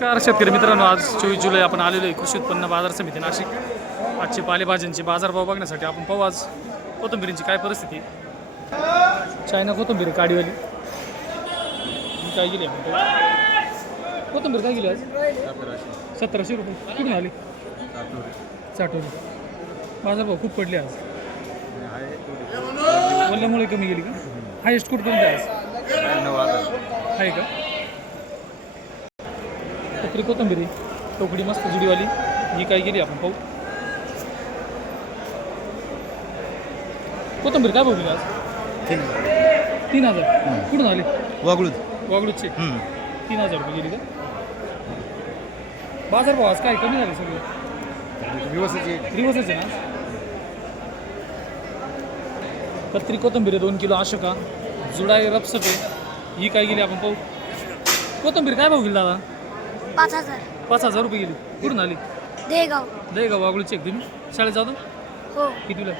नमस्कार शेतकरी मित्रांनो, आज 24 जुलै आपण आलेलो आहे कृषी उत्पन्न बाजार समिती नाशिक. आजचे पालेभाज्यांचे बाजारभाव बघण्यासाठी आपण पाहू आज कोथिंबिरींची काय परिस्थिती. चायना कोथिंबीर काडीवाली ही काय गेली आपण पाहू. कोथिंबीर काय गेली आज 1700 रुपये. कुठून आली? साठवली. बाजारभाव खूप पडले आज, ओल्यामुळे कमी गेली का? हायेस्ट कुठपर्यंत आहे आज? आहे का? कत्री कोथिंबीर टोकडी मस्त जुडीवाली ही काय गेली आपण पाहू. कोथिंबीर काय बघली आज? 3000. कुठून आली? वागळूचे. 3000 रुपये गेली का? बाजारभाव आज काय कमी झाले सगळे? दिवसाचे ना. कत्री कोथिंबीर 2 किलो अशोका जुडाई रपसपे ही काय गेली आपण पाहू. कोथिंबीर काय भाव गेली दादा? 5000 रुपये गेली. कुठून आली? देगाव वागळूची एक. तुम्ही शाळेत जातो? हो. कितीला?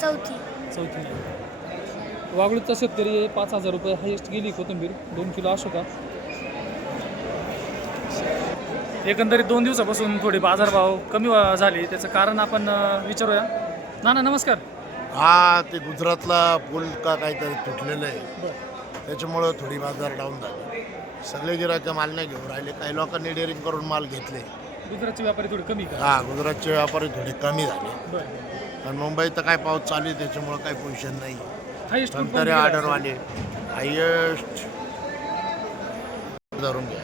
चौथी. वागळूचा शेतकरी आहे. 5000 रुपये हायेस्ट गेली कोथिंबीर 2 किलो अशोका. एकंदरीत 2 दिवसापासून थोडे बाजारभाव कमी झाले, त्याचं कारण आपण विचारूया. नाना नमस्कार. हा, ते गुजरातला पूल का काहीतरी तुटलेलं आहे, त्याच्यामुळं थोडी बाजार डाऊन झाली. सगळे गिरायचे माल नाही घेऊन राहिले, काही लोकांनी डेअरिंग करून माल घेतले. गुजरातचे व्यापारी थोडे कमी का? हा, गुजरातचे व्यापारी थोडे कमी झाले. बरं. आणि मुंबईत तर काय पाऊस चालू आहे, त्याच्यामुळं काही पोझिशन नाही. हायेस्ट नंतर ऑर्डरवाले हायेस्ट धरून घ्या,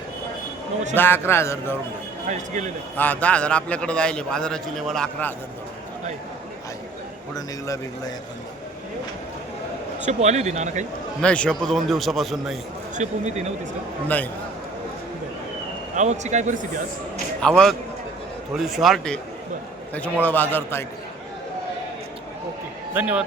10-11 हजार धरून घ्या. हायेस्ट गेलेलं हा, 10,000 आपल्याकडे जायले. बाजाराची लेवल 11,000 धरून आहे. आहे. पुढं निघलं बिगलं एखादं शेपू आली होती नाना काही? नाही. शेप 2 दिवसापासून नाही. शेपू मी ती नव्हतीच का? नाही. आवकची काय परिस्थिती आज? आवक थोडी शॉर्ट आहे, बरं. त्याच्यामुळं बाजार टाईट. ओके, धन्यवाद.